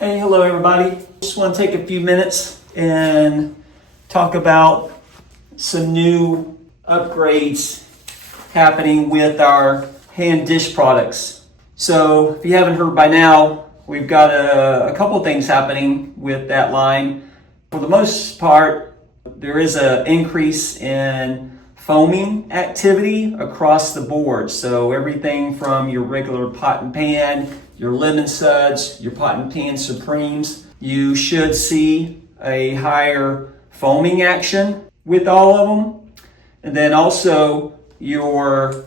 Hey, hello everybody. Just want to take a few minutes and talk about some new upgrades happening with our hand dish products. So if you haven't heard by now, we've got a couple of things happening with that line. For the most part, there is an increase in foaming activity across the board. So everything from your regular pot and pan, your lemon suds, your pot and pan supremes, you should see a higher foaming action with all of them. And then also your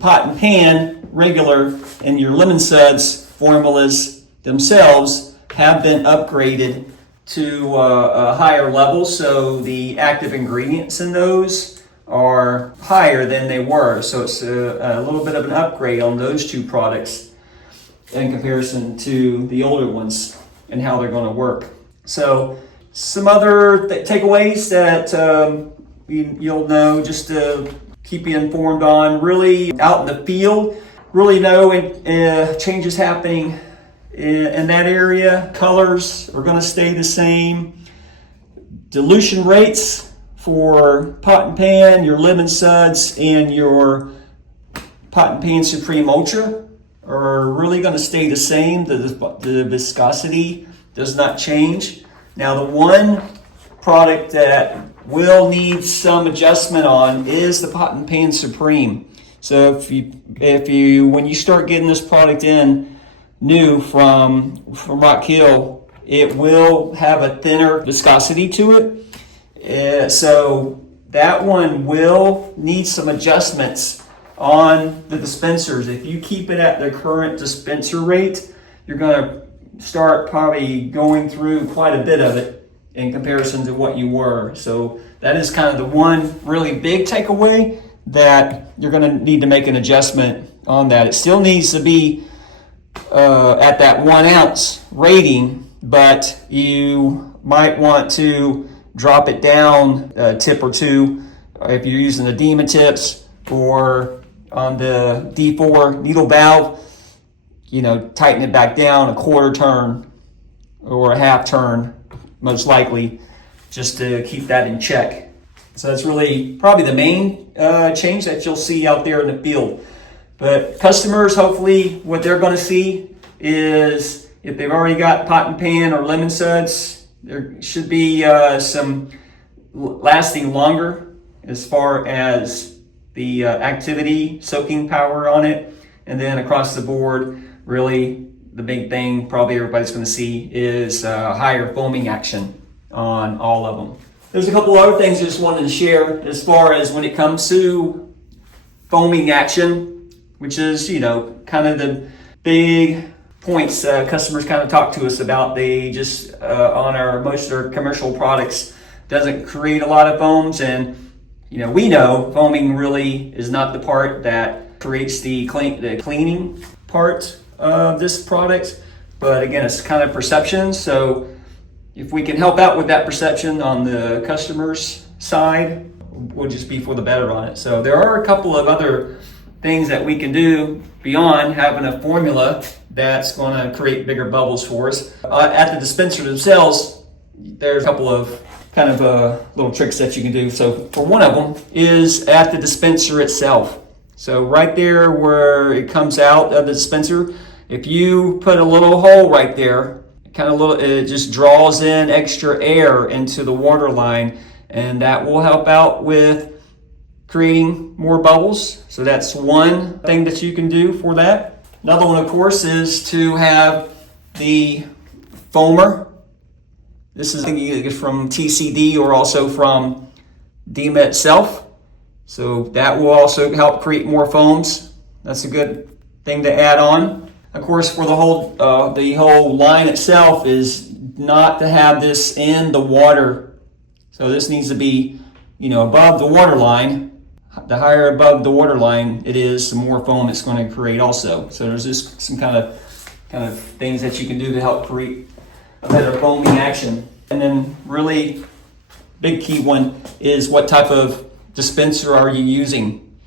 pot and pan regular and your lemon suds formulas themselves have been upgraded to a higher level. So the active ingredients in those are higher than they were. So it's a little bit of an upgrade on those two products in comparison to the older ones and how they're going to work. So some other takeaways that you'll know just to keep you informed on, really out in the field, really no changes happening in that area. Colors are going to stay the same. Dilution rates for pot and pan, your lemon suds, and your pot and pan Supreme Ultra are really going to stay the same. The viscosity does not change. Now, the one product that will need some adjustment on is the pot and pan Supreme. So if you when you start getting this product in new from Rock Hill, it will have a thinner viscosity to it. So that one will need some adjustments on the dispensers. If you keep it at the current dispenser rate, you're going to start probably going through quite a bit of it in comparison to what you were. So that is kind of the one really big takeaway, that you're going to need to make an adjustment on that. It still needs to be at that 1 ounce rating, but you might want to drop it down a tip or two if you're using the Dema tips, or on the D4 needle valve, tighten it back down a quarter turn or a half turn, most likely, just to keep that in check. So that's really probably the main change that you'll see out there in the field. But customers, hopefully what they're going to see is, if they've already got pot and pan or lemon suds, there should be some lasting longer as far as the activity, soaking power on it. And then across the board, really the big thing probably everybody's going to see is higher foaming action on all of them. There's a couple other things I just wanted to share as far as when it comes to foaming action, which is, kind of the big points customers kind of talk to us about. They just, on most of our commercial products, doesn't create a lot of foams. And we know foaming really is not the part that creates the cleaning part of this product. But again, it's kind of perception. So if we can help out with that perception on the customer's side, we'll just be for the better on it. So there are a couple of other things that we can do beyond having a formula that's going to create bigger bubbles for us. At the dispenser themselves, there's a couple of kind of little tricks that you can do. So for one of them is at the dispenser itself. So right there where it comes out of the dispenser, if you put a little hole right there, it just draws in extra air into the water line, and that will help out with creating more bubbles. So that's one thing that you can do for that. Another one, of course, is to have the foamer. This is from TCD or also from Dema itself. So that will also help create more foams. That's a good thing to add on. Of course, for the whole line itself is not to have this in the water. So this needs to be, above the water line. The higher above the water line it is, the more foam it's going to create also. So there's just some kind of things that you can do to help create a better foaming action. And then really big key one is what type of dispenser are you using?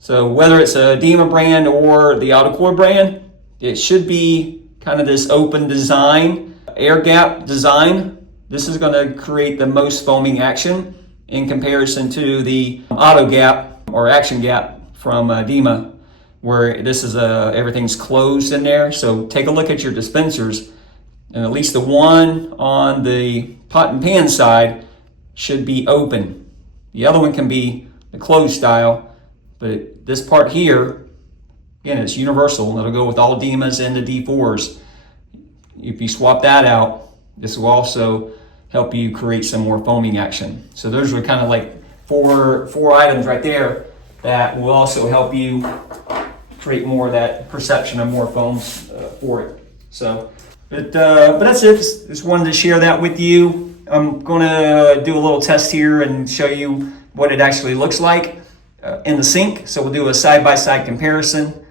So whether it's a Dema brand or the Autochlor brand, it should be kind of this open design, air gap design. This is going to create the most foaming action in comparison to the auto gap or action gap from Dima, where this is everything's closed in there. So take a look at your dispensers, and at least the one on the pot and pan side should be open. The other one can be the closed style, but this part here, again, it's universal. It'll go with all Dimas and the D4s. If you swap that out, this will also help you create some more foaming action. So those are kind of like four items right there that will also help you create more of that perception of more foams for it. So, but that's it. Just wanted to share that with you. I'm going to do a little test here and show you what it actually looks like in the sink. So we'll do a side-by-side comparison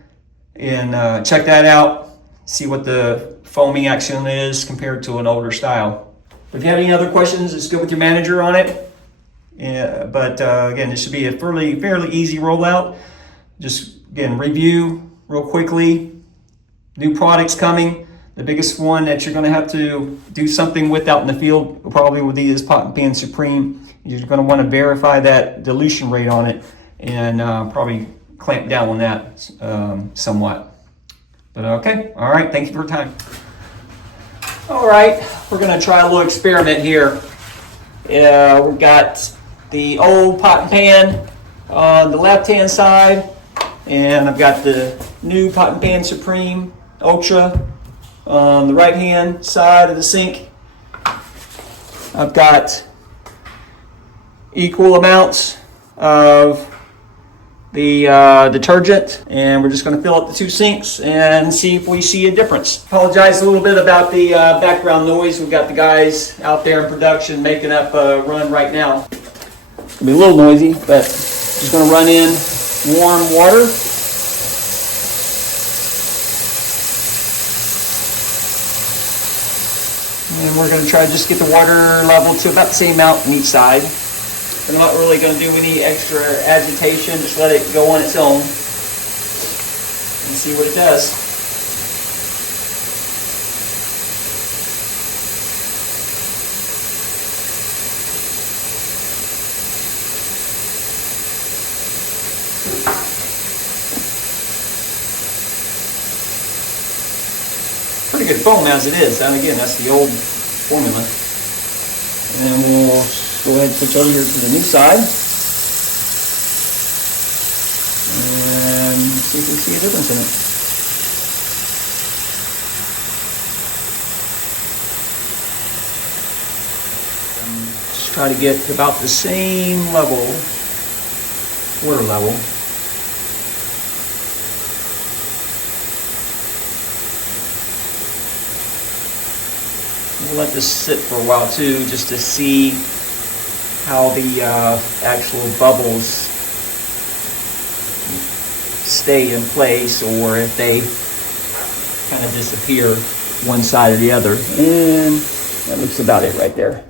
and check that out. See what the foaming action is compared to an older style. If you have any other questions, just go with your manager on it. Yeah, but again, this should be a fairly easy rollout. Just again, review real quickly. New products coming. The biggest one that you're going to have to do something with out in the field probably will be this Pot and Pan Supreme. You're going to want to verify that dilution rate on it and probably clamp down on that somewhat. But okay, all right, thank you for your time. All right, we're going to try a little experiment here. We've got the old Pot and Pan on the left-hand side, and I've got the new Pot and Pan Supreme Ultra on the right-hand side of the sink. I've got equal amounts of the detergent, and we're just going to fill up the two sinks and see if we see a difference. Apologize a little bit about the background noise. We've got the guys out there in production making up a run right now. It'll be a little noisy, but just going to run in warm water. And we're going to try to just get the water level to about the same amount on each side. I'm not really going to do any extra agitation, just let it go on its own and see what it does. Pretty good foam as it is. And again, that's the old formula. And we'll go ahead and switch over here to the new side and see if we see a difference in it. And just try to get about the same level, water level. We'll let this sit for a while too, just to see how the actual bubbles stay in place, or if they kind of disappear one side or the other. And that looks about it right there.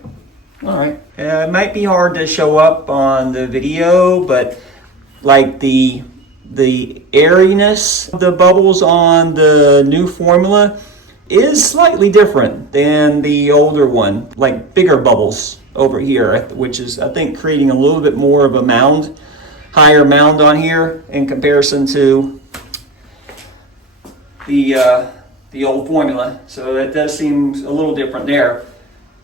All right. It might be hard to show up on the video, but like the airiness of the bubbles on the new formula is slightly different than the older one, like bigger bubbles over here, which is, I think, creating a little bit more of a mound, higher mound on here in comparison to the old formula. So that does seem a little different there.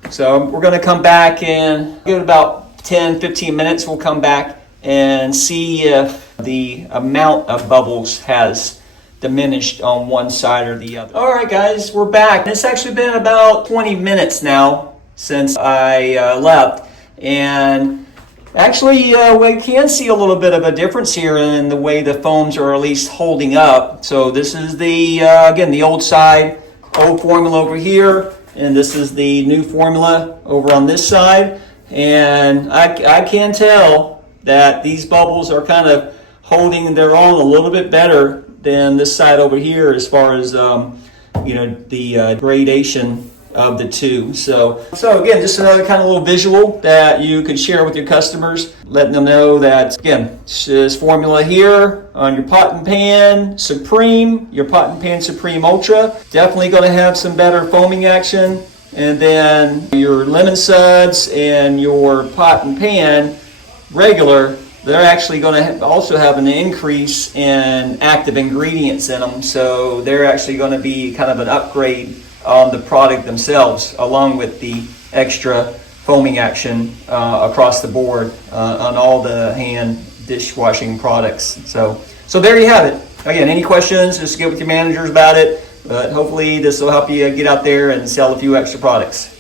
So we're going to come back and give it about 10-15 minutes. We'll come back and see if the amount of bubbles has diminished on one side or the other. All right, guys, we're back. It's actually been about 20 minutes now since I left, and actually we can see a little bit of a difference here in the way the foams are at least holding up. So this is the again, the old side, old formula over here, and this is the new formula over on this side, and I can tell that these bubbles are kind of holding their own a little bit better than this side over here as far as the gradation of the two. So again, just another kind of little visual that you can share with your customers, letting them know that, again, this formula here on your pot and pan Supreme, your pot and pan Supreme Ultra, definitely going to have some better foaming action. And then your lemon suds and your pot and pan regular, they're actually going to also have an increase in active ingredients in them. So they're actually going to be kind of an upgrade on the product themselves, along with the extra foaming action across the board on all the hand dishwashing products. So there you have it. Again, any questions, just get with your managers about it. But hopefully this will help you get out there and sell a few extra products.